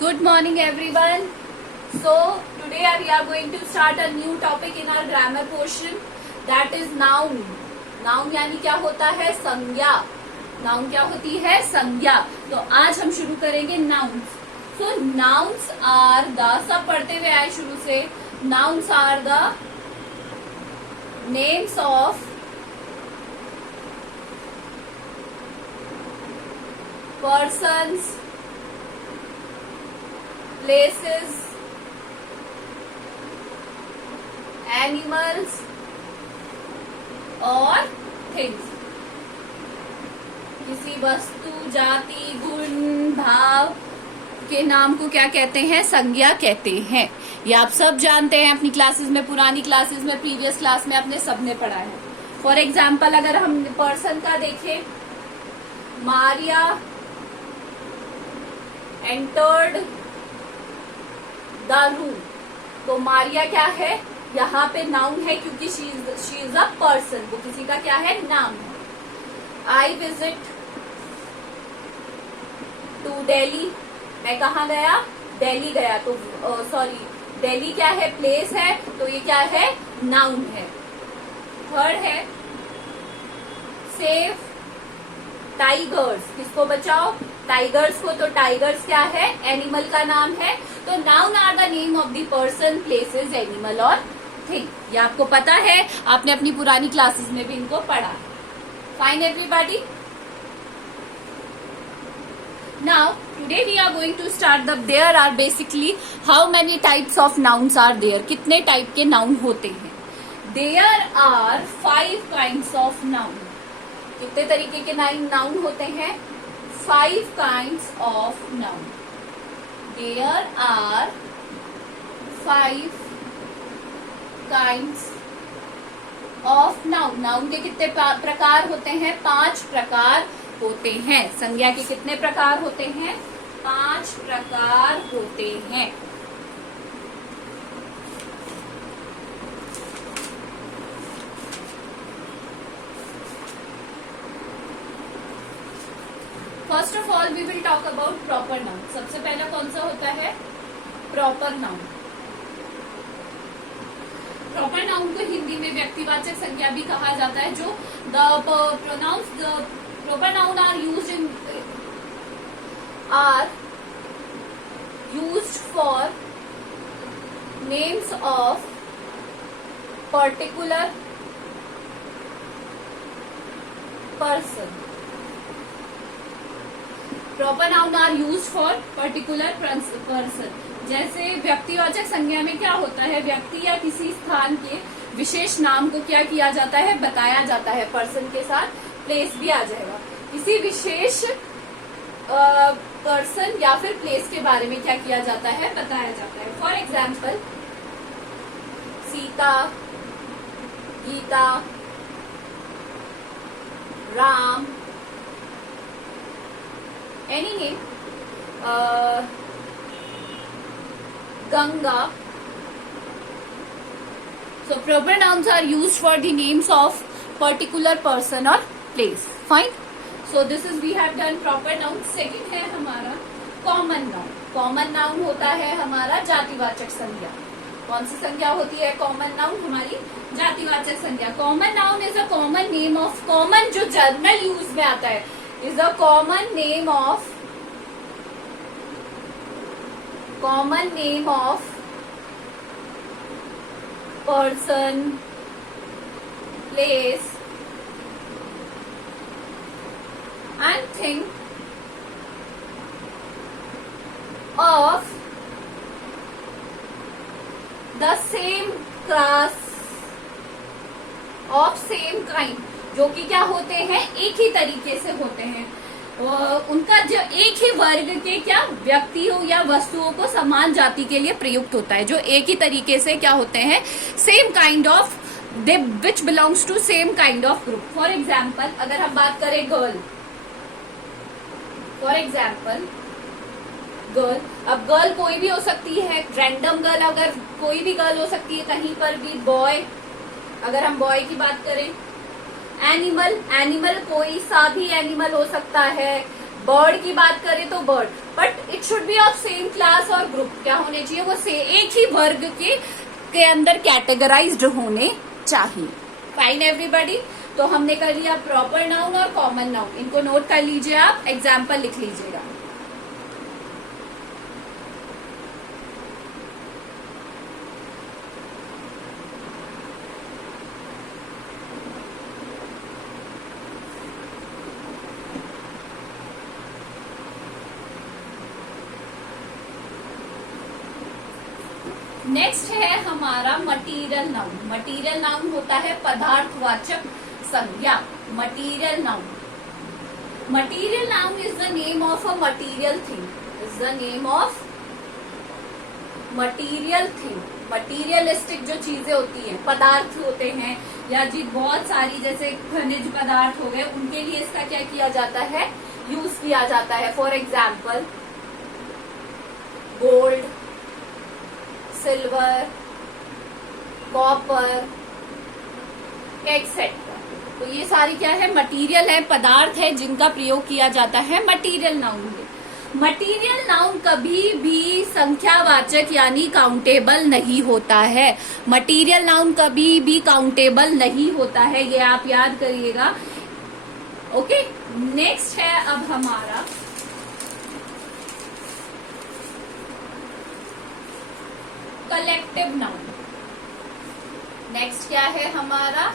Good morning everyone. So today we are going to start a new topic in our grammar portion, that is noun. Noun यानी क्या होता है? संज्ञा. Noun क्या होती है? संज्ञा. तो आज हम शुरू करेंगे nouns. So nouns are the, सब पढ़ते हुए आए शुरू से. Nouns are the names of persons, places, animals और things. किसी वस्तु, जाति, गुण, भाव के नाम को क्या कहते हैं? संज्ञा कहते हैं. ये आप सब जानते हैं, अपनी क्लासेस में, पुरानी क्लासेस में, प्रीवियस क्लास में आपने सबने पढ़ा है. फॉर एग्जाम्पल अगर हम पर्सन का देखें, मारिया एंटर्ड द रूम. तो मारिया क्या है? यहाँ पे नाउन है क्योंकि शी इज अ पर्सन. वो किसी का क्या है? नाम है. I visit to Delhi. मैं कहाँ गया? दिल्ली गया. तो सॉरी, दिल्ली क्या है? प्लेस है. तो ये क्या है? नाउन है. थर्ड है सेव टाइगर्स. किसको बचाओ? टाइगर्स को. तो टाइगर्स क्या है? एनिमल का नाम है. तो noun are the name of the person, places, animal और थिंग. ये आपको पता है, आपने अपनी पुरानी क्लासेस में भी इनको पढ़ा. Fine everybody. Now today we are going to start the, there are basically how many types of nouns are there. कितने टाइप के नाउन होते हैं? There are 5 kinds of noun. कितने तरीके के नाउन होते हैं? 5 kinds of noun. There are 5 kinds of noun. Noun के कितने प्रकार होते हैं? 5 प्रकार होते हैं. संज्ञा के कितने प्रकार होते हैं? 5 प्रकार होते हैं. First of all we will talk about proper noun. सबसे पहला कौन सा होता है? Proper noun. प्रॉपर नाउन को हिंदी में व्यक्तिवाचक संज्ञा भी कहा जाता है. जो the pronouns, the proper noun are used for names of particular person. Proper noun are use for particular person. जैसे व्यक्तिवाचक संज्ञा में क्या होता है? व्यक्ति या किसी स्थान के विशेष नाम को क्या किया जाता है? बताया जाता है. पर्सन के साथ प्लेस भी आ जाएगा. किसी विशेष पर्सन या फिर प्लेस के बारे में क्या किया जाता है? बताया जाता है. For example Sita, Gita, Ram, any name, Ganga. So proper nouns are used for the names of particular person or place. Fine. So this is we have done proper noun. Second है हमारा common noun. Common noun होता है हमारा जातिवाचक संज्ञा. कौन सी संज्ञा होती है? कॉमन नाउन हमारी जातिवाचक संज्ञा. Common noun is a common name of, common जो जनरल यूज में आता है, is a common name of person, place and thing of the same class, of same kind. जो कि क्या होते हैं? एक ही तरीके से होते हैं. उनका जो एक ही वर्ग के क्या व्यक्तियों या वस्तुओं को समान जाति के लिए प्रयुक्त होता है. जो एक ही तरीके से क्या होते हैं? Same kind of, they which belongs to same kind of group. For example अगर हम बात करें गर्ल, फॉर एग्जाम्पल गर्ल. अब गर्ल कोई भी हो सकती है, रैंडम गर्ल, अगर कोई भी गर्ल हो सकती है कहीं पर भी. बॉय, अगर हम बॉय की बात करें. एनिमल, एनिमल कोई सा भी एनिमल हो सकता है. बर्ड की बात करें तो bird, but it should be of same class और ग्रुप। क्या होने चाहिए? वो एक ही वर्ग के अंदर कैटेगराइज्ड होने चाहिए। Fine everybody. तो हमने कर लिया प्रॉपर नाउन और कॉमन नाउन, इनको नोट कर लीजिए, आप एग्जाम्पल लिख लीजिएगा। नेक्स्ट है हमारा मटीरियल नाउन। मटीरियल नाउन होता है पदार्थवाचक संज्ञा। Material noun, material noun is the name of a material thing, is the name of material thing. Materialistic जो चीजें होती हैं, पदार्थ होते हैं या जी बहुत सारी जैसे खनिज पदार्थ हो गए, उनके लिए इसका क्या किया जाता है? यूज किया जाता है। For example gold, silver, copper etcetera. तो ये सारी क्या है? मटेरियल है, पदार्थ है जिनका प्रयोग किया जाता है मटेरियल नाउन में। मटेरियल नाउन कभी भी संख्यावाचक यानी काउंटेबल नहीं होता है। मटेरियल नाउन कभी भी काउंटेबल नहीं होता है, ये आप याद करिएगा। ओके, नेक्स्ट है अब हमारा कलेक्टिव नाउन। नेक्स्ट क्या है हमारा?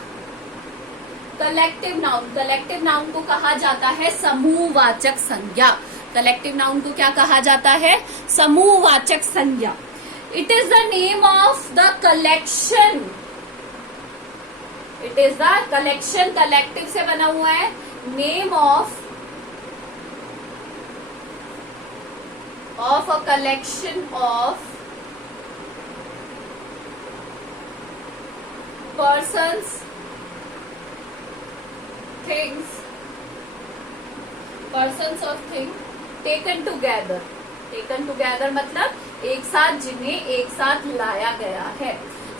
Collective noun. कलेक्टिव नाउन को कहा जाता है समूहवाचक संज्ञा। कलेक्टिव नाउन को क्या कहा जाता है? समूहवाचक संज्ञा। It is the name of the collection, it is the collection, collective से बना हुआ है, name of a collection of persons, things, persons or things taken together। taken together मतलब एक साथ, जिन्हें एक साथ लाया गया है।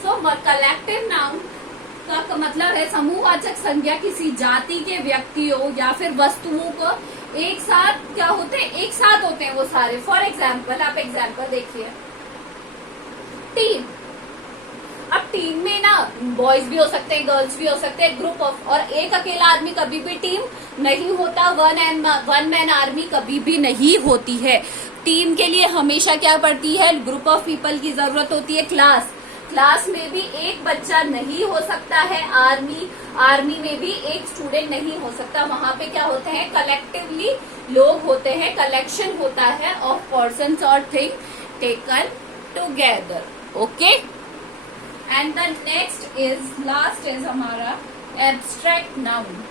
सो कलेक्टिव नाउन का मतलब है समूहवाचक संज्ञा किसी जाति के व्यक्तियों या फिर वस्तुओं को एक साथ क्या होते हैं? एक साथ होते हैं वो सारे। फॉर एग्जाम्पल, आप एग्जाम्पल देखिए, टीम। अब टीम में ना बॉयज भी हो सकते हैं, गर्ल्स भी हो सकते हैं, ग्रुप ऑफ, और एक अकेला आदमी कभी भी टीम नहीं होता। वन मैन आर्मी कभी भी नहीं होती है। टीम के लिए हमेशा क्या पड़ती है? ग्रुप ऑफ पीपल की जरूरत होती है। क्लास, क्लास में भी एक बच्चा नहीं हो सकता है। आर्मी में भी एक स्टूडेंट नहीं हो सकता। वहां पे क्या होते हैं? कलेक्टिवली लोग होते हैं, कलेक्शन होता है ऑफ पर्सन्स और thing taken together. Okay, and the next is, last is हमारा एब्स्ट्रैक्ट नाउन।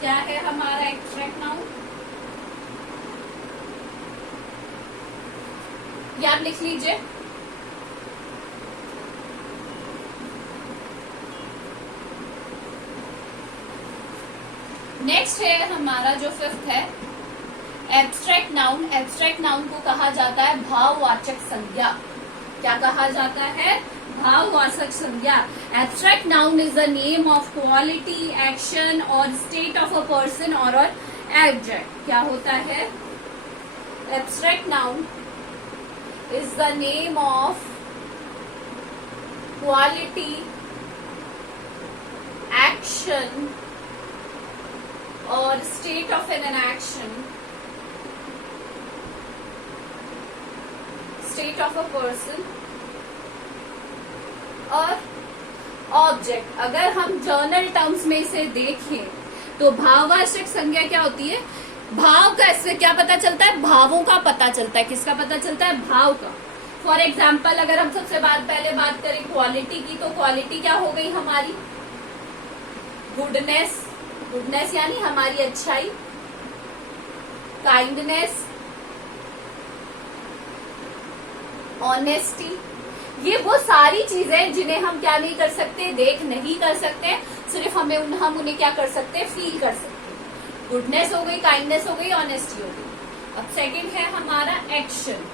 क्या है हमारा एब्स्ट्रैक्ट नाउन? ये आप लिख लीजिए। नेक्स्ट है हमारा जो फिफ्थ है एब्स्ट्रैक्ट नाउन। एब्स्ट्रैक्ट नाउन को कहा जाता है भाववाचक संज्ञा। क्या कहा जाता है? भाववाचक संज्ञा। Abstract noun is the name of quality, action और स्टेट ऑफ अ पर्सन और ऑब्जेक्ट। क्या होता है? Abstract noun is the name of quality, action or state of an action, state of a person और ऑब्जेक्ट। अगर हम journal terms में इसे देखें तो भाववाचक संज्ञा क्या होती है? भाव का, इससे क्या पता चलता है? भावों का पता चलता है। किसका पता चलता है? भाव का। फॉर एग्जाम्पल, अगर हम सबसे पहले बात करें क्वालिटी की, तो क्वालिटी क्या हो गई हमारी? गुडनेस, गुडनेस यानी हमारी अच्छाई। काइंडनेस, ऑनेस्टी, ये वो सारी चीजें जिन्हें हम क्या नहीं कर सकते? देख नहीं कर सकते, सिर्फ हम उन्हें क्या कर सकते? फील कर सकते। गुडनेस हो गई, काइंडनेस हो गई, ऑनेस्टी हो गई। अब सेकंड है हमारा एक्शन।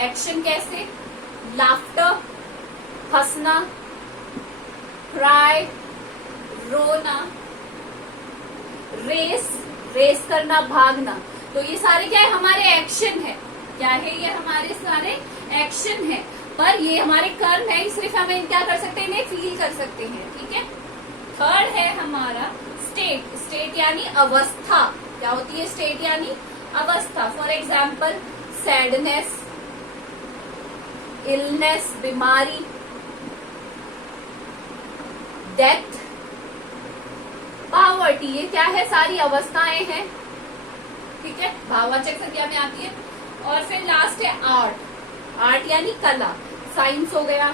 एक्शन कैसे? लाफ्टर, हंसना, क्राई, रोना, रेस, रेस करना, भागना। तो ये सारे क्या है, हमारे एक्शन है। क्या है ये, हमारे सारे एक्शन है, पर ये हमारे कर्म है, सिर्फ हमें क्या कर सकते हैं, इन्हें फील कर सकते हैं। ठीक है। थर्ड है हमारा स्टेट। स्टेट यानी अवस्था। क्या होती है स्टेट यानी अवस्था। फॉर एग्जाम्पल सैडनेस, इलनेस, बीमारी, डेथ, पावर्टी, ये क्या है, सारी अवस्थाएं हैं। ठीक है, भाववाचक संज्ञा में आती है। और फिर लास्ट है आर्ट। आर्ट यानी कला। साइंस हो गया,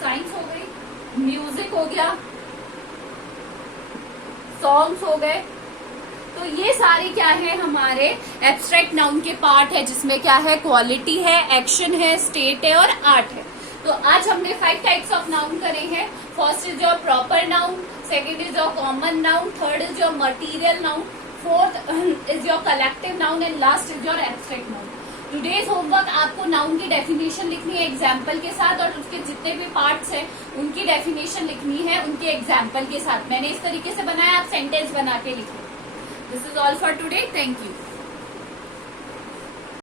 साइंस हो गई, म्यूजिक हो गया, सॉन्ग्स हो गए। तो ये सारे क्या है, हमारे एब्स्ट्रैक्ट नाउन के पार्ट है, जिसमें क्या है, क्वालिटी है, एक्शन है, स्टेट है और आर्ट है। तो आज हमने 5 टाइप्स ऑफ नाउन करे हैं। First is your proper noun, second is your common noun, third is your material noun, fourth is your collective noun and last is your abstract noun. Today's homework आपको noun की definition लिखनी है example के साथ, और उसके जितने भी पार्ट्स हैं उनकी डेफिनेशन लिखनी है उनके एग्जाम्पल के साथ। मैंने इस तरीके से बनाया, आप सेंटेंस बना के लिखें। This is all for today, thank you.